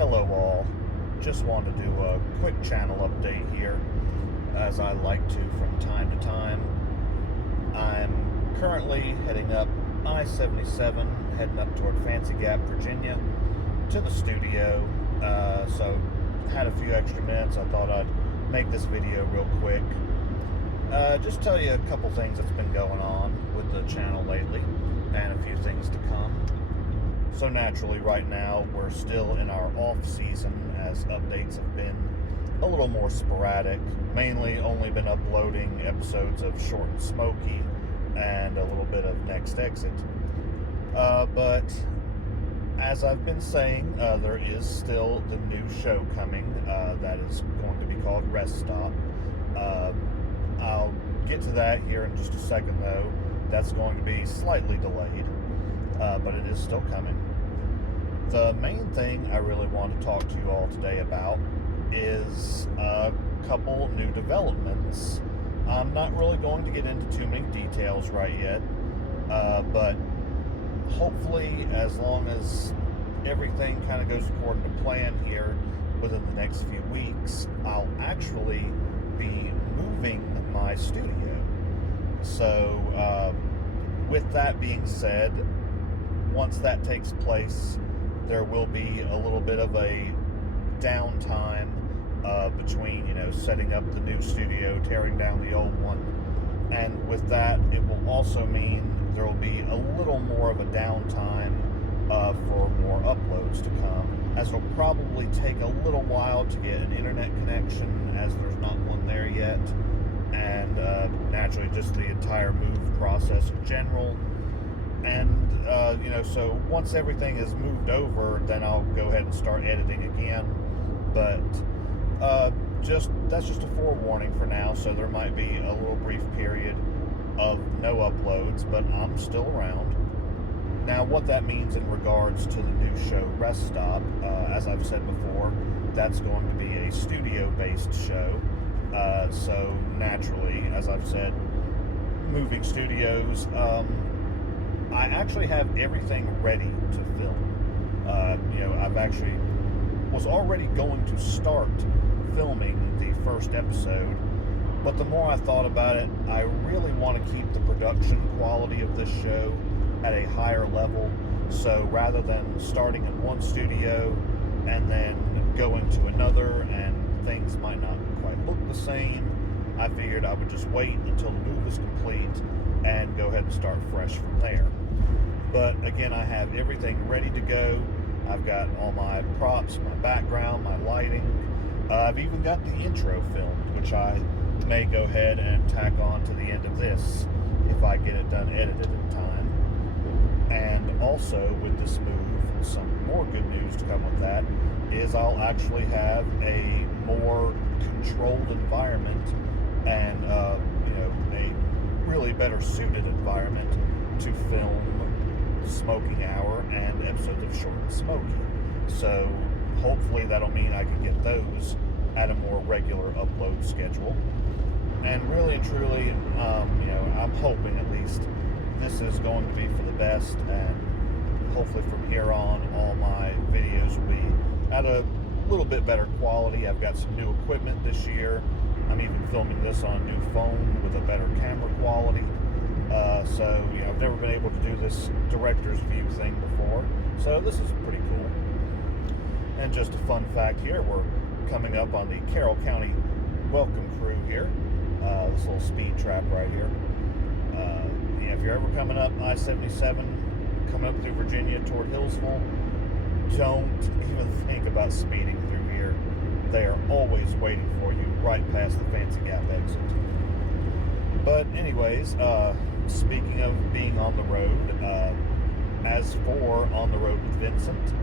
Hello all. Just wanted to do a quick channel update here, as I like to from time to time. I'm currently heading up I-77, heading up toward Fancy Gap, Virginia, to the studio. So had a few extra minutes. I thought I'd make this video real quick. Just tell you a couple things that's been going on with the channel lately, and a few things to come. So naturally, right now, we're still in our off season, as updates have been a little more sporadic. Mainly only been uploading episodes of Short and Smoky and a little bit of Next Exit. But as I've been saying, there is still the new show coming that is going to be called Rest Stop. I'll get to that here in just a second, though. That's going to be slightly delayed, but it is still coming. The main thing I really want to talk to you all today about is a couple new developments. I'm not really going to get into too many details right yet, but hopefully, as long as everything kind of goes according to plan here within the next few weeks, I'll actually be moving my studio. So with that being said, once that takes place, there will be a little bit of a downtime between, setting up the new studio, tearing down the old one. And with that, it will also mean there will be a little more of a downtime for more uploads to come, as it'll probably take a little while to get an internet connection, as there's not one there yet. And naturally, just the entire move process in general. And so once everything is moved over, then I'll go ahead and start editing again. But that's just a forewarning for now. So there might be a little brief period of no uploads, but I'm still around. Now, what that means in regards to the new show Rest Stop, as I've said before, that's going to be a studio-based show. So naturally, as I've said, moving studios. I actually have everything ready to film. I've actually was already going to start filming the first episode, but the more I thought about it, I really want to keep the production quality of this show at a higher level. So rather than starting in one studio and then going to another and things might not quite look the same, I figured I would just wait until the move is complete and go ahead and start fresh from there. But again, I have everything ready to go. I've got all my props, my background, my lighting. I've even got the intro filmed, which I may go ahead and tack on to the end of this if I get it done edited in time. And also with this move, some more good news to come with that is I'll actually have a more controlled environment and a really better suited environment to film Smoking Hour and episodes of Short and Smoky. So hopefully that'll mean I can get those at a more regular upload schedule. And really and truly, I'm hoping at least this is going to be for the best, and hopefully from here on all my videos will be at a little bit better quality. I've got some new equipment this year. I'm even filming this on a new phone with a better camera quality. So I've never been able to do this director's view thing before. So this is pretty cool. And just a fun fact here, we're coming up on the Carroll County Welcome Crew here. This little speed trap right here. If you're ever coming up I-77, coming up through Virginia toward Hillsville, don't even think about speeding through here. They are always waiting for you right past the Fancy Gap exit. But anyways, speaking of being on the road, as for On the Road with Vincent,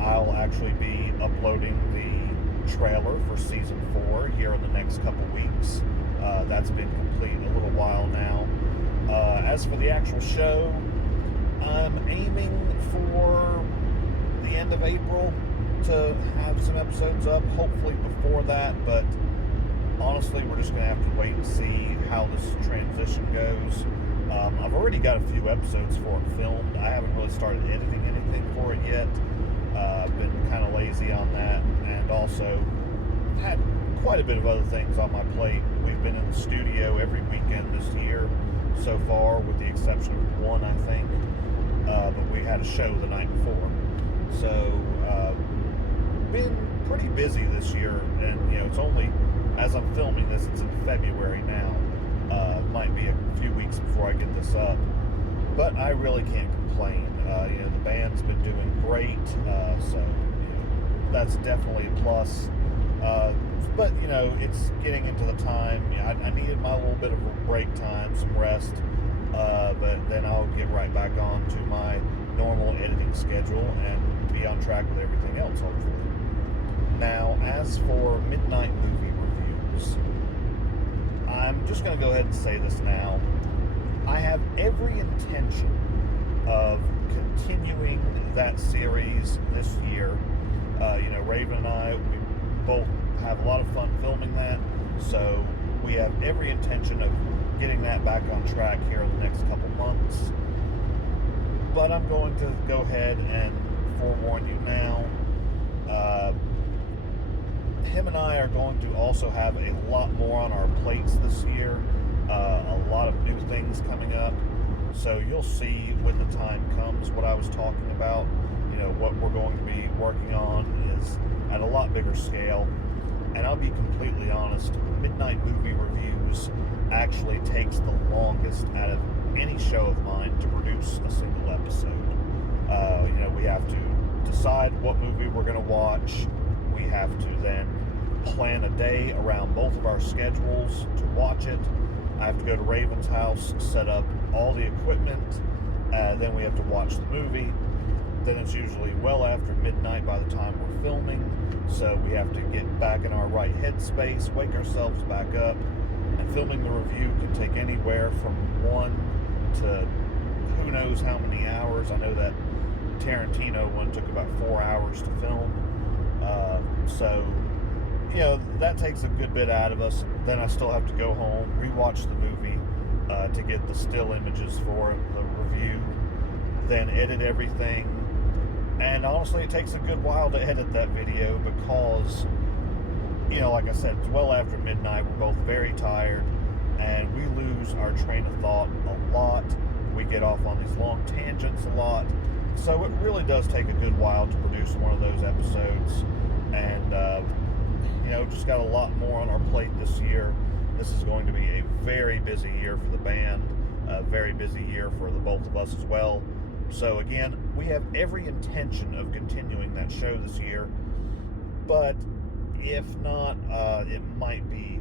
I'll actually be uploading the trailer for Season 4 here in the next couple weeks. That's been complete a little while now. As for the actual show, I'm aiming for the end of April to have some episodes up, hopefully before that, but honestly, we're just going to have to wait and see how this transition goes. I've already got a few episodes for it filmed. I haven't really started editing anything for it yet. I've been kind of lazy busy on that, and also had quite a bit of other things on my plate. We've been in the studio every weekend this year so far, with the exception of one, I think. But we had a show the night before. So, been pretty busy this year, and it's only, as I'm filming this, it's in February now. Might be a few weeks before I get this up, but I really can't complain. The band's been doing great, so that's definitely a plus. But it's getting into the time. I needed my little bit of a break time, some rest, but then I'll get right back on to my normal editing schedule and be on track with everything else, hopefully. Now, as for midnight movie reviews, I'm just going to go ahead and say this now. I have every intention of continuing that series this year. Raven and I, we both have a lot of fun filming that, so we have every intention of getting that back on track here in the next couple months. But I'm going to go ahead and forewarn you now. Him and I are going to also have a lot more on our plates this year. A lot of new things coming up. So you'll see when the time comes what I was talking about. What we're going to be working on is at a lot bigger scale. And I'll be completely honest, Midnight Movie Reviews actually takes the longest out of any show of mine to produce a single episode. We have to decide what movie we're going to watch. We have to then plan a day around both of our schedules to watch it. I have to go to Raven's house, set up all the equipment, then we have to watch the movie. Then it's usually well after midnight by the time we're filming, so we have to get back in our right headspace, wake ourselves back up, and filming the review can take anywhere from 1 to who knows how many hours. I know that Tarantino one took about 4 hours to film, so that takes a good bit out of us. Then I still have to go home, rewatch the movie to get the still images for the review, then edit everything. And honestly, it takes a good while to edit that video because, like I said, it's well after midnight. We're both very tired, and we lose our train of thought a lot. We get off on these long tangents a lot. So it really does take a good while to produce one of those episodes. And, just got a lot more on our plate this year. This is going to be a very busy year for the band, a very busy year for the both of us as well. So again, we have every intention of continuing that show this year, but if not, it might be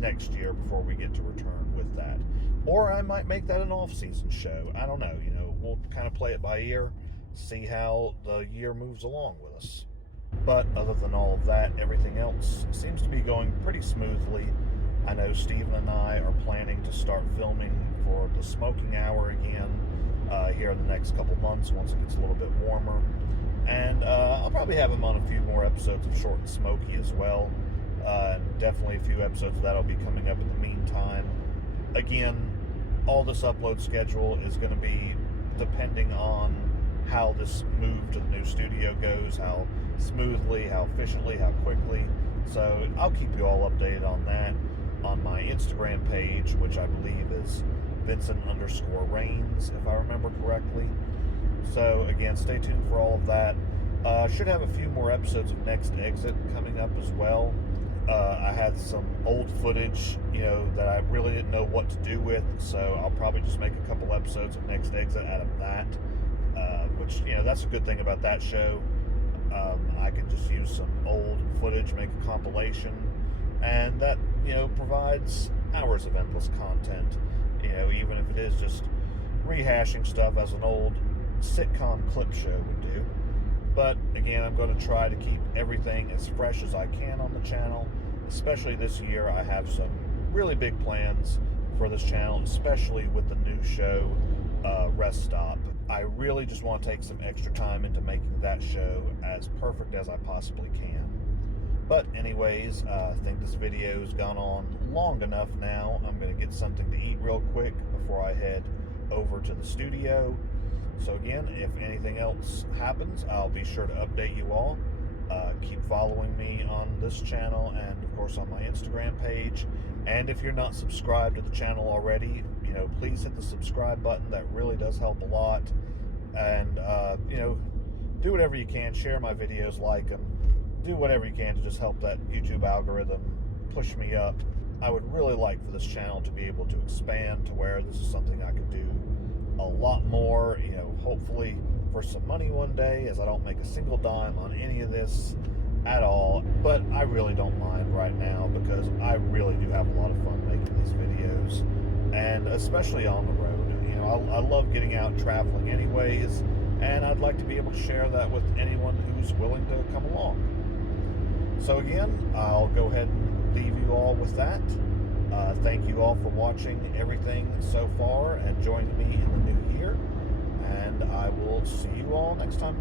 next year before we get to return with that. Or I might make that an off-season show. I don't know, we'll kind of play it by ear, see how the year moves along with us. But other than all of that, everything else seems to be going pretty smoothly. I know Steven and I are planning to start filming for the smoking hour again here in the next couple months once it gets a little bit warmer. And I'll probably have him on a few more episodes of Short and Smoky as well. And definitely a few episodes of that will be coming up in the meantime. Again, all this upload schedule is going to be depending on how this move to the new studio goes, how smoothly, how efficiently, how quickly. So I'll keep you all updated on that on my Instagram page, which I believe is Vincent_Rains, if I remember correctly. So again, stay tuned for all of that. Should have a few more episodes of Next Exit coming up as well. I had some old footage, that I really didn't know what to do with, so I'll probably just make a couple episodes of Next Exit out of that, which, that's a good thing about that show. I can just use some old footage, make a compilation, and that, provides hours of endless content, even if it is just rehashing stuff as an old sitcom clip show would do. But again, I'm going to try to keep everything as fresh as I can on the channel. Especially this year, I have some really big plans for this channel, especially with the new show, Rest Stop. I really just want to take some extra time into making that show as perfect as I possibly can. But anyways, I think this video's gone on long enough now. I'm going to get something to eat real quick before I head over to the studio. So again, if anything else happens, I'll be sure to update you all. Keep following me on this channel and, of course, on my Instagram page. And if you're not subscribed to the channel already, please hit the subscribe button. That really does help a lot. And, do whatever you can. Share my videos, like them. Do whatever you can to just help that YouTube algorithm push me up. I would really like for this channel to be able to expand to where this is something I could do a lot more, hopefully for some money one day, as I don't make a single dime on any of this at all. But I really don't mind right now, because I really do have a lot of fun making these videos, and especially on the road. I love getting out and traveling anyways, and I'd like to be able to share that with anyone who's willing to come along. So again, I'll go ahead and leave you all with that. Thank you all for watching everything so far and joining me in the new year. And I will see you all next time.